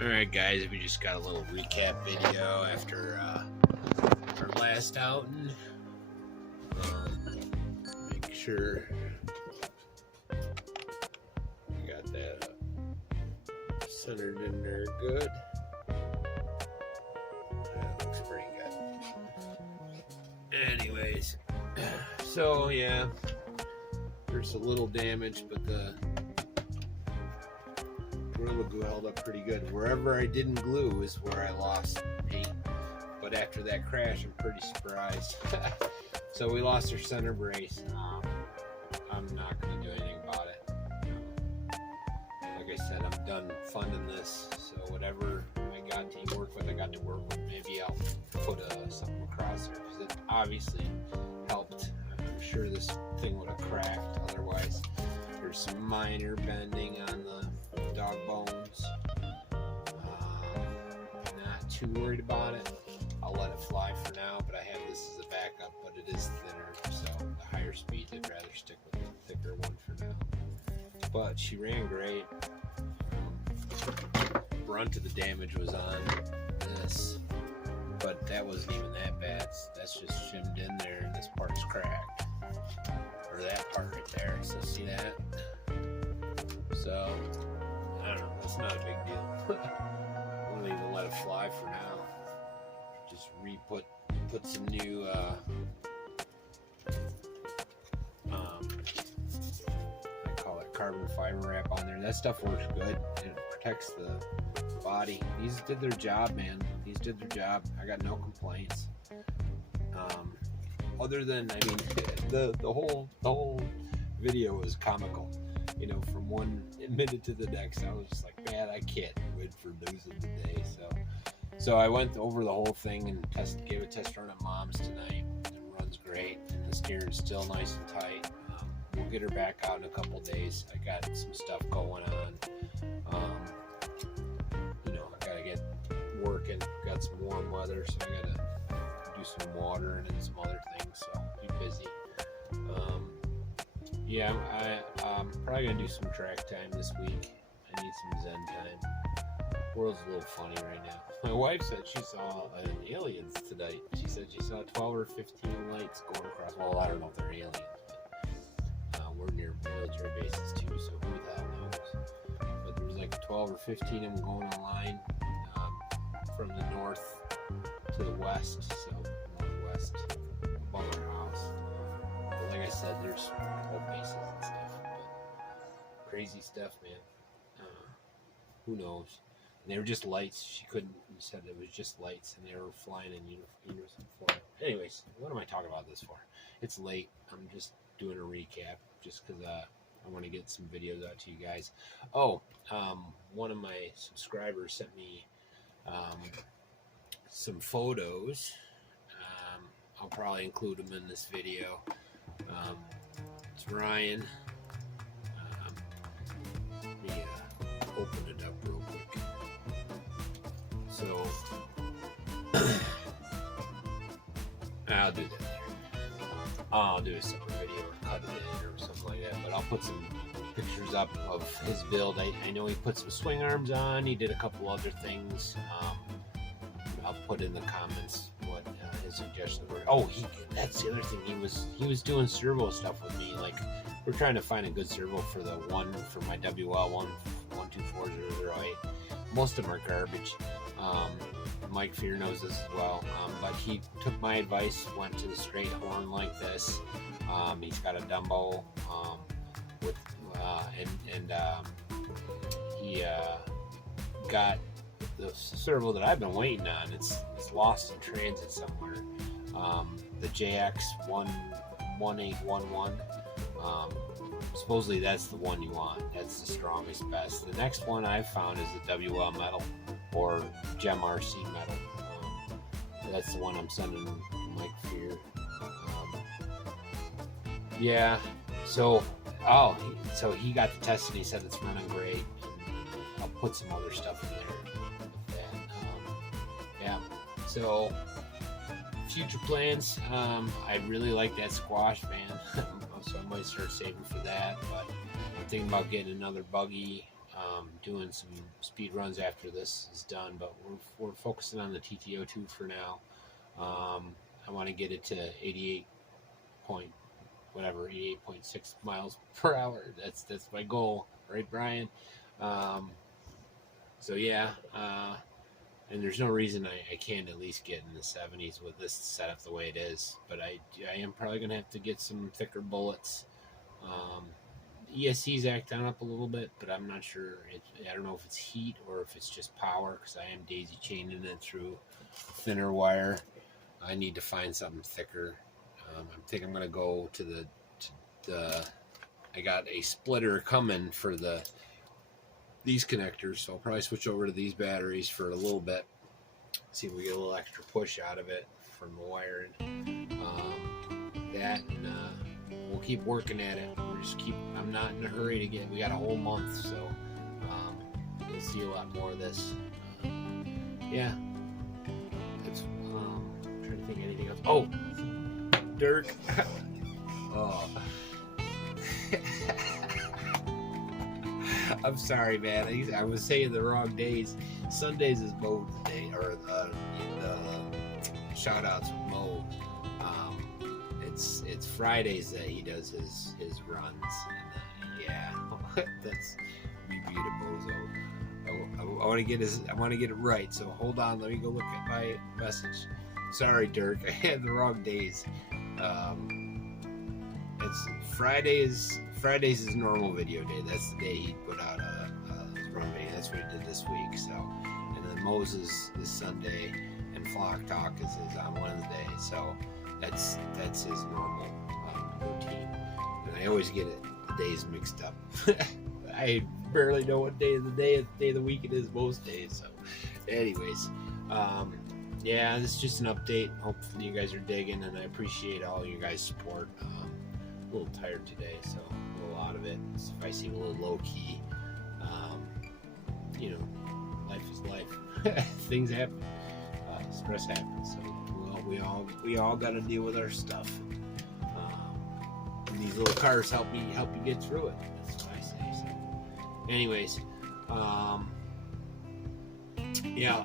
Alright guys, we just got a little recap video after our last outing. Make sure we got that centered in there good. That looks pretty good. Anyways, so yeah, there's a little damage, but the Gorilla Glue held up pretty good. Wherever I didn't glue is where I lost paint. But after that crash, I'm pretty surprised. So we lost our center brace. I'm not going to do anything about it. Like I said, I'm done funding this. So whatever I got to work with, I got to work with. Maybe I'll put something across there because it obviously helped. I'm sure this thing would have cracked otherwise. There's some minor bending on the dog bones. Not too worried about it. I'll let it fly for now, but I have this as a backup, but it is thinner, so the higher speed, I'd rather stick with the thicker one for now. But she ran great. Brunt of the damage was on this, but that wasn't even that bad. That's just shimmed in there, and this part's cracked. Or that part right there, so see that? So, I don't know, that's not a big deal. I'm gonna even let it fly for now. Just put some new I call it carbon fiber wrap on there. That stuff works good. It protects the body. These did their job, man. These did their job. I got no complaints. Other than, I mean, the whole video was comical. You know, from one minute to the next, I was just like, man, I can't win for losing today. So I went over the whole thing and gave a test run at Mom's tonight. It runs great, and the steer is still nice and tight. We'll get her back out in a couple days. I got some stuff going on. You know, I gotta get working. Got some warm weather, so I gotta do some watering and some other things. So I'll be busy. Yeah, I'm probably gonna do some track time this week. I need some zen time. World's a little funny right now. My wife said she saw an alien tonight. She said she saw 12 or 15 lights going across. Well, I don't know if they're aliens, but we're near military bases too, so who the hell knows? But there's like 12 or 15 of them going on line from the north to the west, so northwest above our house. But like I said, there's whole bases and stuff. But crazy stuff, man. Who knows? And they were just lights. She said it was just lights, and they were flying in uniform. Anyways, what am I talking about this for? It's late. I'm just doing a recap, just because I want to get some videos out to you guys. Oh, one of my subscribers sent me some photos. I'll probably include them in this video. It's Ryan. Let me open it up real quick. So I'll do that later. I'll do a separate video or cut it in or something like that. But I'll put some pictures up of his build. I know he put some swing arms on. He did a couple other things. I'll put in the comments what his suggestions were. Oh, that's the other thing. He was doing servo stuff with me. Like, we're trying to find a good servo for the one for my WL 124008. Most of them are garbage. Mike Fear knows this as well. But he took my advice, went to the straight horn like this. He's got a Dumbo with he got the servo that I've been waiting on. It's lost in transit somewhere. The JX 1811. Supposedly that's the one you want. That's the strongest, best. The next one I've found is the WL metal or Gem RC metal. That's the one I'm sending Mike Fear. Yeah. So he got the test and he said it's running great. I'll put some other stuff in there with that. Yeah. So future plans. I really like that squash, man. So I might start saving for that. But I'm thinking about getting another buggy. doing some speed runs after this is done, but we're focusing on the TT02 for now. I want to get it to 88.6 miles per hour. That's my goal, right, Brian? So yeah, and there's no reason I can't at least get in the 70s with this setup the way it is. But I am probably gonna have to get some thicker bullets. ESC's acting up a little bit, but I'm not sure. I don't know if it's heat or if it's just power, because I am daisy chaining it through thinner wire. I need to find something thicker. I think I'm gonna go to the I got a splitter coming for these connectors, so I'll probably switch over to these batteries for a little bit, see if we get a little extra push out of it from the wiring. We'll keep working at it. I'm not in a hurry to get. We got a whole month, so you'll see a lot more of this. Yeah, it's. I'm trying to think of anything else. Oh, Dirk. Oh. I'm sorry, man. I was saying the wrong days. Sundays is Mo day, or the shout outs with Mo. It's Fridays that he does his runs. And, yeah, that's me being a bozo. I want to get it right. So hold on. Let me go look at my message. Sorry, Dirk. I had the wrong days. It's Fridays. Fridays is normal video day. That's the day he put out a run video. That's what he did this week. So, and then Moses is Sunday, and Flock Talk is on Wednesday. So that's his normal routine. And I always get the days mixed up. I barely know what day of the week it is most days. So, anyways, yeah, this is just an update. Hopefully you guys are digging, and I appreciate all you guys' support. A little tired today, so a little out of it. So if I seem a little low key, you know, life is life. Things happen. Stress happens. So we all got to deal with our stuff. And these little cars help you get through it. That's what I say. So, anyways, yeah,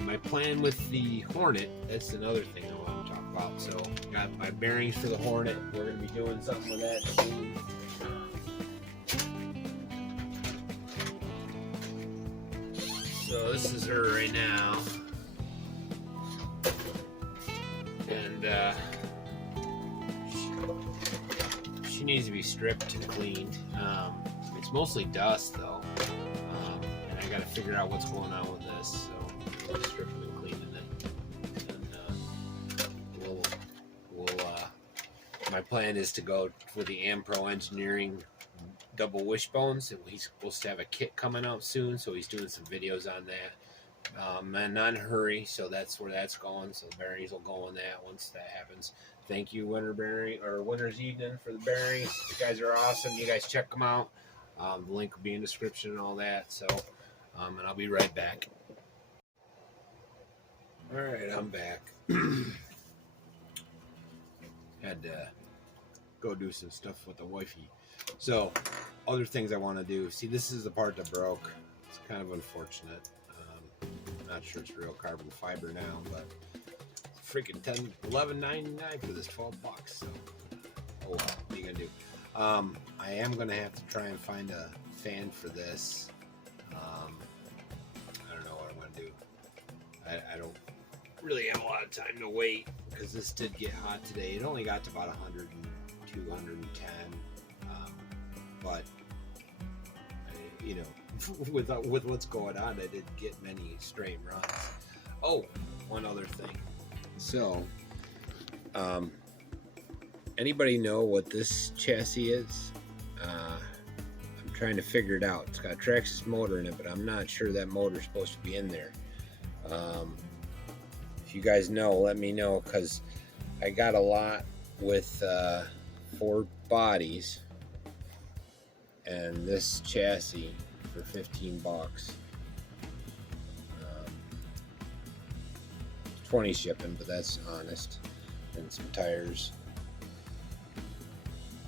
my plan with the Hornet. That's another thing I want to talk about. So, got my bearings for the Hornet. We're gonna be doing something with that soon. So this is her right now, and she needs to be stripped and cleaned. It's mostly dust though, and I got to figure out what's going on with this. So we're stripping and cleaning it, and my plan is to go with the Ampro Engineering double wishbones, and he's supposed to have a kit coming out soon, so he's doing some videos on that. And not in a hurry, so that's where that's going. So the bearings will go on that once that happens. Thank you, Winter's Evening, for the bearings. You guys are awesome. You guys check them out. The link will be in the description and all that. So, and I'll be right back. All right, I'm back. Had to go do some stuff with the wifey. So, other things I want to do. See, this is the part that broke. It's kind of unfortunate. Not sure it's real carbon fiber now, but freaking $11.99 for this $12. So, oh well, what are you gonna do? I am gonna have to try and find a fan for this. I don't know what I'm gonna do. I don't really have a lot of time to wait, because this did get hot today. It only got to about 102, 110. But you know, with what's going on, I didn't get many straight runs. Oh, one other thing. So, anybody know what this chassis is? I'm trying to figure it out. It's got a Traxxas motor in it, but I'm not sure that motor's supposed to be in there. If you guys know, let me know, because I got a lot with 4 bodies and this chassis for $15. 20 shipping, but that's honest. And some tires.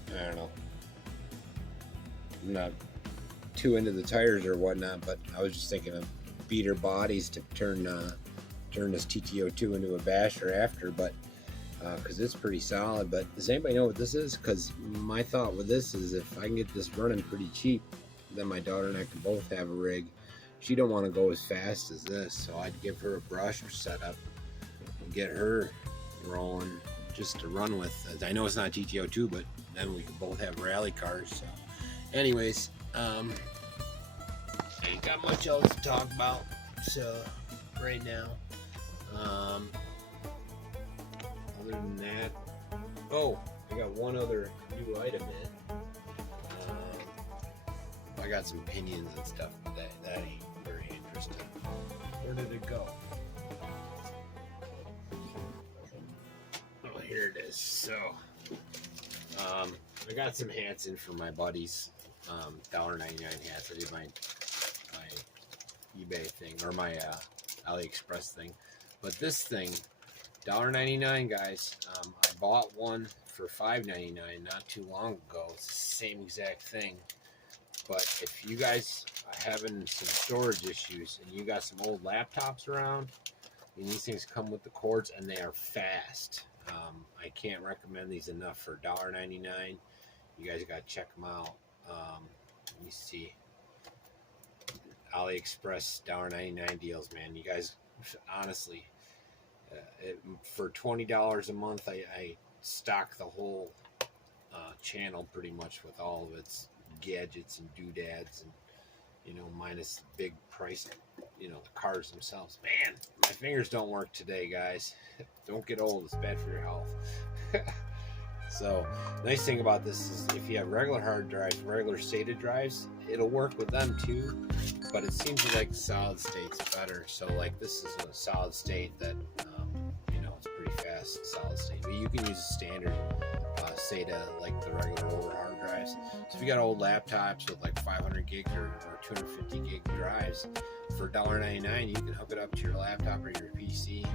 I don't know. I'm not too into the tires or whatnot, but I was just thinking of beater bodies to turn this TT02 into a basher after, but because it's pretty solid. But does anybody know what this is? Because my thought with this is if I can get this running pretty cheap, then my daughter and I can both have a rig. She don't want to go as fast as this, so I'd give her a brush setup and get her rolling just to run with. I know it's not TT02, but then we can both have rally cars. So anyways, ain't got much else to talk about so right now. Other than that, oh, I got one other new item in. I got some pinions and stuff, but that ain't very interesting. Where did it go? Oh, here it is. So, I got some hats in for my buddies. $1.99 hats. I did my eBay thing, or my AliExpress thing. But this thing, $1.99, guys. I bought one for $5.99 not too long ago. It's the same exact thing. But if you guys are having some storage issues and you got some old laptops around, and these things come with the cords and they are fast. I can't recommend these enough for $1.99. You guys got to check them out. Let me see. AliExpress $1.99 deals, man. You guys, honestly, for $20 a month, I stock the whole channel pretty much with all of its gadgets and doodads, and minus big price, the cars themselves. Man, my fingers don't work today, guys. Don't get old, it's bad for your health. So nice thing about this is if you have regular hard drives, regular SATA drives, it'll work with them too, but it seems like solid state's better. So like this is a solid state that it's pretty fast solid state, but you can use a standard SATA like the regular older hard drives. So if you got old laptops with like 500 gig or 250 gig drives, for $1.99 you can hook it up to your laptop or your PC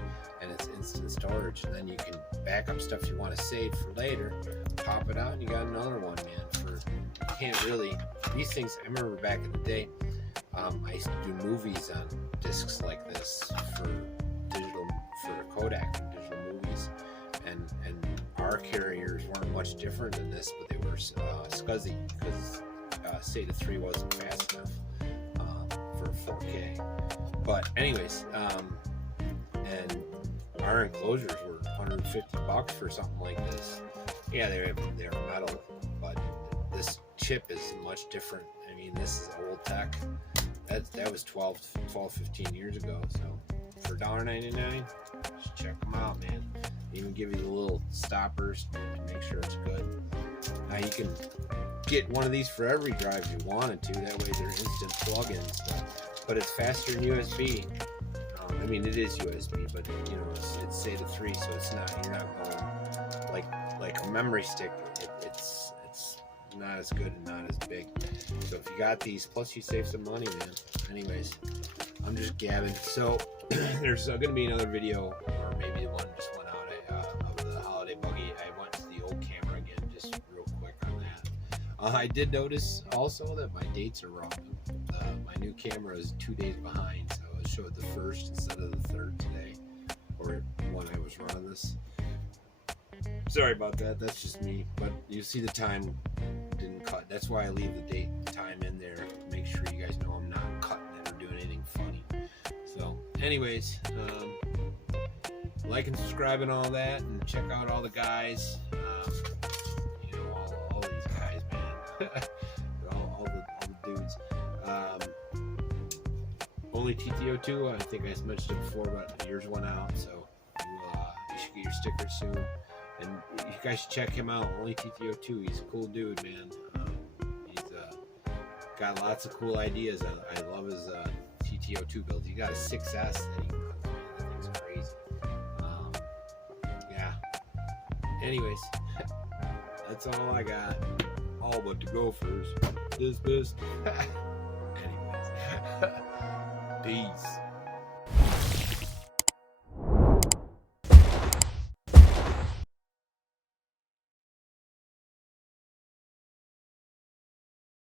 and it's instant storage, and then you can back up stuff you want to save for later, pop it out, and you got another one, man. You can't really, these things, I remember back in the day, I used to do movies on discs like this for Kodak and digital movies, and our carriers weren't much different than this, but they were scuzzy because SATA 3 wasn't fast enough for 4K. But anyways, and our enclosures were $150 for something like this. Yeah, they're metal, but this chip is much different. I mean, this is old tech. That was 12, 15 years ago. So for $1.99, just check them out, man. They even give you the little stoppers to make sure it's good. Now you can get one of these for every drive you wanted to. That way they're instant plug-ins. But it's faster than USB. I mean, it is USB, but it's SATA 3, so it's not. You're not going like a memory stick. It's not as good and not as big. So if you got these, plus you save some money, man. Anyways, I'm just gabbing. So there's going to be another video, or maybe one just went out of the holiday buggy. I went to the old camera again, just real quick on that. I did notice also that my dates are wrong. My new camera is 2 days behind, so it showed the 1st instead of the 3rd today, or when I was running this. Sorry about that, that's just me, but you see the time didn't cut. That's why I leave the date and time in there. Make sure you guys know I'm not cutting it or doing anything funny. So anyways, like and subscribe and all that, and check out all the guys, all these guys, man. all the dudes. Only TT02, I think I mentioned it before, but yours went out, so you should get your sticker soon. And you guys should check him out. Only TT02. He's a cool dude, man. He's got lots of cool ideas. I love his TT02 builds. He got a 6S that he can hook. That thing's crazy. Yeah. Anyways, that's all I got. All but the Gophers. This. Anyways. Peace.